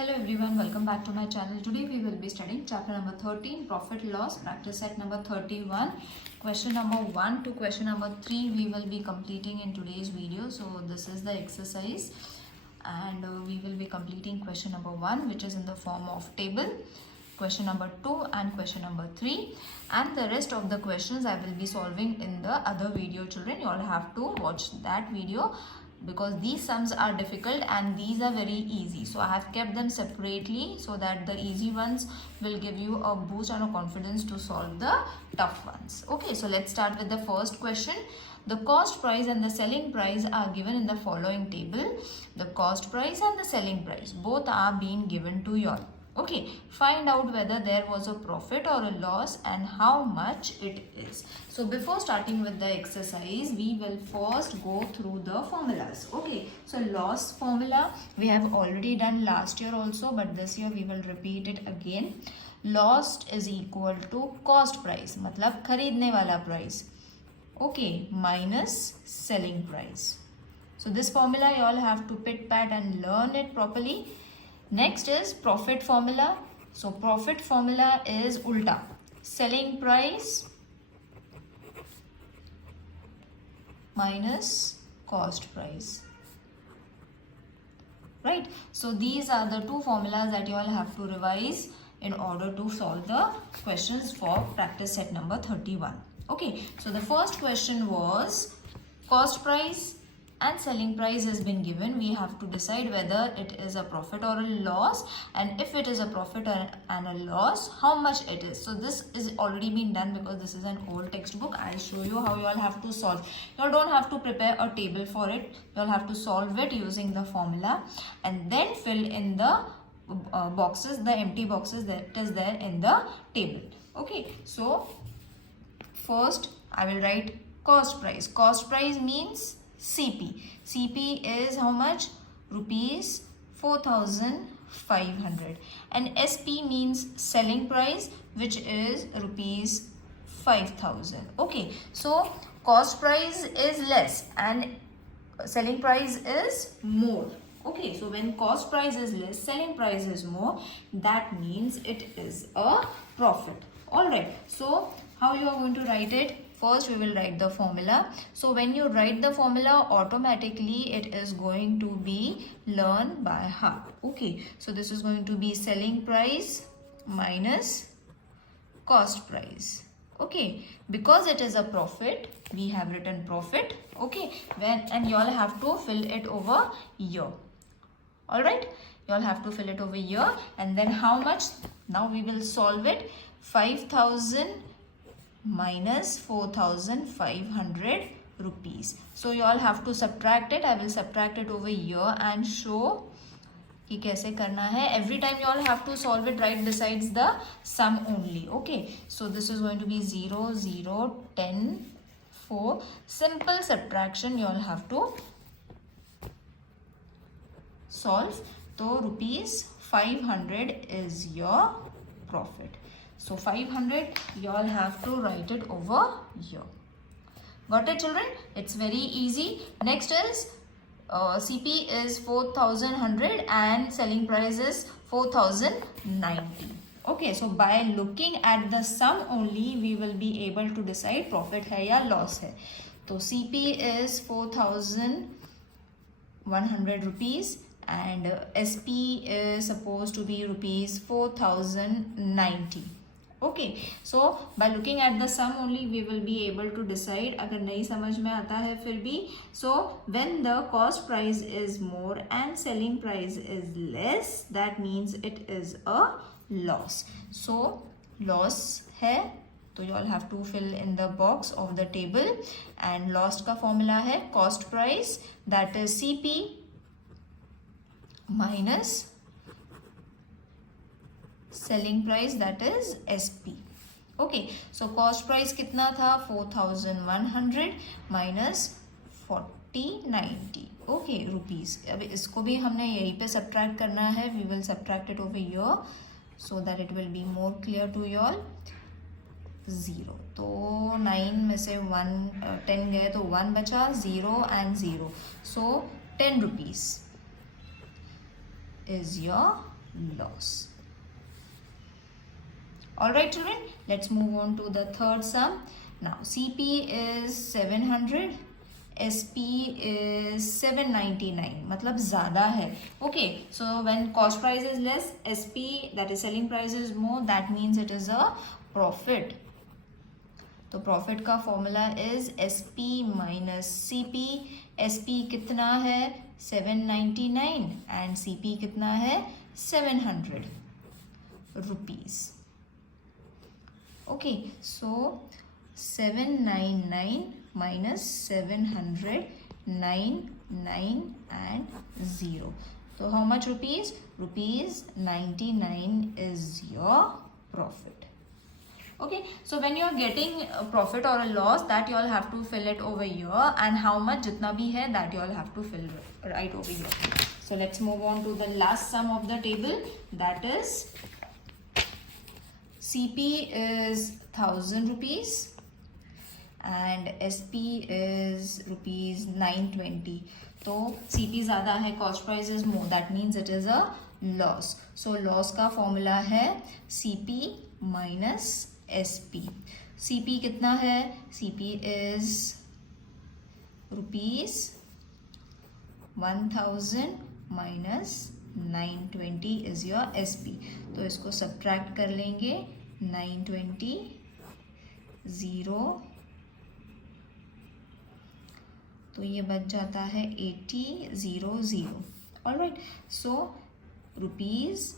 Hello everyone, welcome back to my channel. Today we will be studying chapter number 13, profit loss, practice set number 31. Question number 1 to question number 3 we will be completing in today's video. So this is the exercise and we will be completing question number 1, which is in the form of table, question number 2 and question number 3, and the rest of the questions I will be solving in the other video. Children, you all have to watch that video because these sums are difficult and these are very easy, so I have kept them separately so that the easy ones will give you a boost and a confidence to solve the tough ones. Okay, so let's start with the first question. The cost price and the selling price are given in the following table. The cost price and the selling price both are being given to you all. Okay, find out whether there was a profit or a loss and how much it is. So before starting with the exercise, we will first go through the formulas. Okay, so loss formula we have already done last year also, but this year we will repeat it again. Loss is equal to cost price, मतलब खरीदने वाला price. Okay, minus selling price. So this formula you all have to pit pat and learn it properly. Next is profit formula. So profit formula is ulta. Selling price minus cost price. Right? So these are the two formulas that you all have to revise in order to solve the questions for practice set number 31. Okay, so the first question was cost price and selling price has been given. We have to decide whether it is a profit or a loss, and if it is a profit and a loss, how much it is. So this is already been done because this is an old textbook. I'll show you how you all have to solve. You all don't have to prepare a table for it. You all have to solve it using the formula and then fill in the boxes, the empty boxes that is there in the table. Okay, so first I will write cost price. Cost price means CP. CP is how much? Rupees 4,500. And SP means selling price, which is rupees 5,000. Okay, so cost price is less and selling price is more. Okay, so when cost price is less, selling price is more, that means it is a profit. Alright, so how you are going to write it? First we will write the formula. So when you write the formula, automatically it is going to be learned by heart. Okay, so this is going to be selling price minus cost price. Okay, because it is a profit, we have written profit. Okay, and you all have to fill it over here. Alright, you all have to fill it over here, and then how much? Now we will solve it. 5,000 minus 4,500 rupees. So you all have to subtract it. I will subtract it over here and show कि कैसे करना है. Every time you all have to solve it right besides the sum only. Okay, so this is going to be 0, 0, 10, 4. Simple subtraction you all have to solve. So rupees 500 is your profit. So 500 you all have to write it over here. Got it, children? It's very easy. Next is CP is 4,100 and selling price is 4,090. Okay, so by looking at the sum only we will be able to decide profit hai ya loss hai. So CP is 4,100 rupees and SP is supposed to be rupees 4,090. Okay, so by looking at the sum only we will be able to decide. अगर नहीं समझ में आता है फिर भी, so when the cost price is more and selling price is less, that means it is a loss. So loss है, तो you all have to fill in the box of the table, and loss का formula है cost price, that is CP minus selling price, that is SP. Okay, so cost price कितना था? 4,100 minus 4090. Okay, rupees. अब इसको भी हमने यहीं पे subtract करना है. We will subtract it over here so that it will be more clear to you all. 0. तो 9 में से 10 गए तो 1 बचा, 0 and 0. So 10 rupees is your loss. Alright children, let's move on to the third sum. Now CP is 700, SP is 799, मतलब ज़्यादा है. Okay, so when cost price is less, SP that is selling price is more, that means it is a profit. तो profit का formula is SP minus CP. SP कितना है 799 and CP कितना है 700 rupees. Okay, so 799 minus 700, 9, 9 and 0. So how much rupees? Rupees 99 is your profit. Okay, so when you are getting a profit or a loss, that you all have to fill it over here, and how much jitna bhi hai that you all have to fill right over here. So let's move on to the last sum of the table, that is CP is 1000 rupees and SP is rupees 920. तो CP ज़्यादा है, cost price is more, that means it is a loss. So loss का formula है CP minus SP. CP कितना है? CP is rupees 1000 minus 920 is your SP. तो इसको subtract कर लेंगे, 920 0, तो ये बच जाता है 80 0 0. All right, so rupees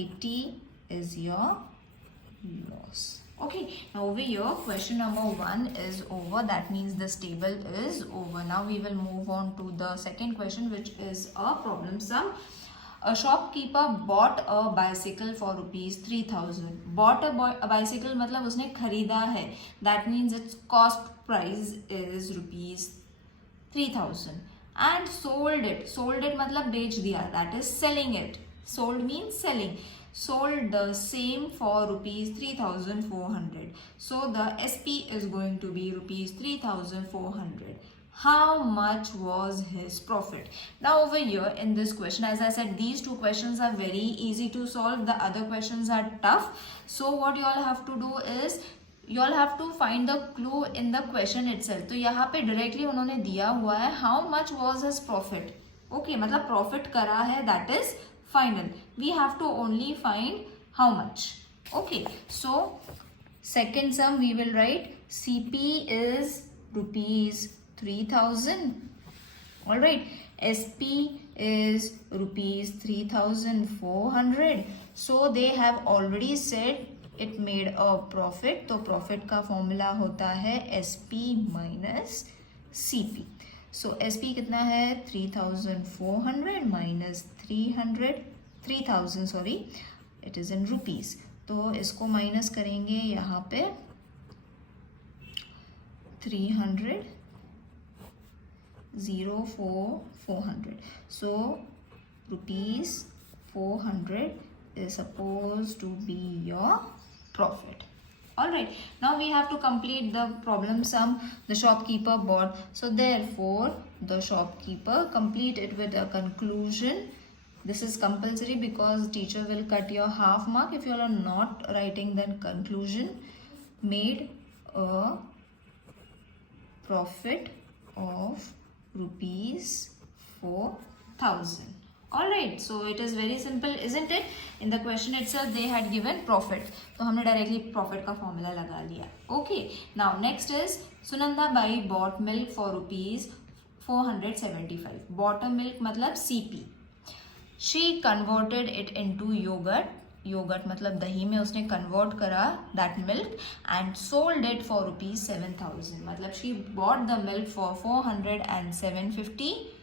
80 is your loss. Okay, now over here question number 1 is over, that means this table is over. Now we will move on to the second question, which is a problem sum. A shopkeeper bought a bicycle for rupees 3000. Bought a bicycle मतलब उसने खरीदा है, that means its cost price is rupees 3000 and sold it मतलब बेच दिया, that is selling it. Sold means selling. Sold the same for rupees 3400. So the SP is going to be rupees 3400. How much was his profit? Now over here in this question, as I said, these two questions are very easy to solve. The other questions are tough. So what you all have to do is you all have to find the clue in the question itself. तो यहाँ पे directly उन्होंने दिया हुआ है how much was his profit. Okay, मतलब profit करा है, that is final. We have to only find how much. Okay, so second sum we will write CP is rupees 3000. All right, SP is rupees 3400. So they have already said it made a profit. तो profit का formula होता है SP minus CP. So SP कितना है 3400 minus 3000 sorry, it is in rupees. तो इसको minus करेंगे यहाँ पे 300 0 4 400. So rupees 400 is supposed to be your profit. All right, now we have to complete the problem sum. The shopkeeper bought, so therefore the shopkeeper complete it with a conclusion. This is compulsory because teacher will cut your half mark if you are not writing the conclusion. Made a profit of rupees 4000. Alright, so it is very simple, isn't it? In the question itself they had given profit, तो हमने directly profit का formula लगा लिया. Okay, now next is Sunanda Bai bought milk for rupees 475. Bought a milk मतलब CP. She converted it into yogurt. Yogurt मतलब दही में उसने convert करा that milk and sold it for rupees 7000. मतलब she bought the milk for 450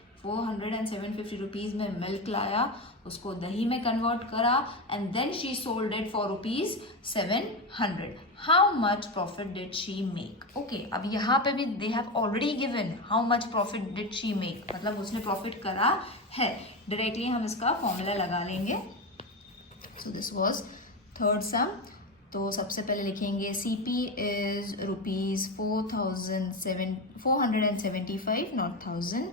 rupees में milk लाया, उसको दही में कन्वर्ट करा and then she sold it for rupees 700. How much profit did she make? Okay, अब यहाँ पे भी they have already given how much profit did she make, मतलब उसने प्रॉफिट करा है. डायरेक्टली हम इसका फॉर्मूला लगा लेंगे. सो दिस वॉज थर्ड सम. तो सबसे पहले लिखेंगे CP is rupees 475 not 1000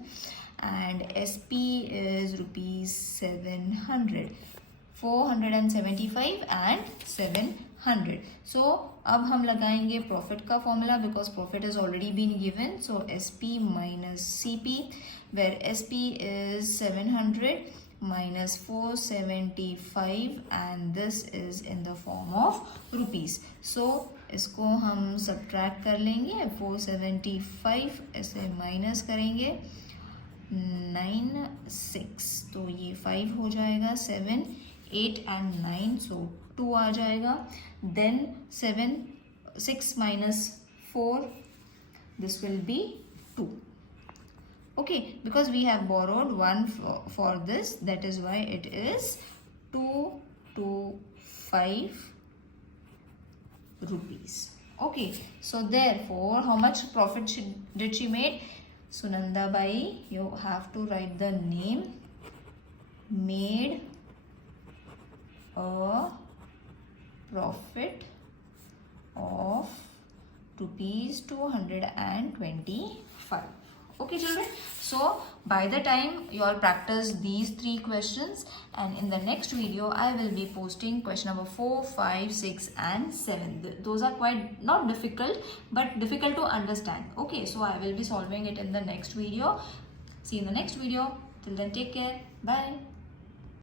and SP is rupees 700. 475 and 700. So अब हम लगाएंगे प्रॉफिट का formula because profit is already been given. So SP minus CP where SP is 700 minus 475 and this is in the form of rupees. So इसको हम subtract कर लेंगे. 475 ऐसे minus करेंगे 9 6 तो ये 5 हो जाएगा. 7 8 and 9 so 2 आ जाएगा. Then 6 minus 4 this will be 2. Okay, because we have borrowed 1 for this, that is why it is 225 rupees. Okay, so therefore how much profit did she made? Sunanda Bai, you have to write the name. Made a profit of rupees 225. Okay children, so by the time you all practice these 3 questions, and in the next video I will be posting question number 4, 5, 6 and 7. Those are quite not difficult but difficult to understand. Okay, so I will be solving it in the next video. See you in the next video. Till then, take care. Bye.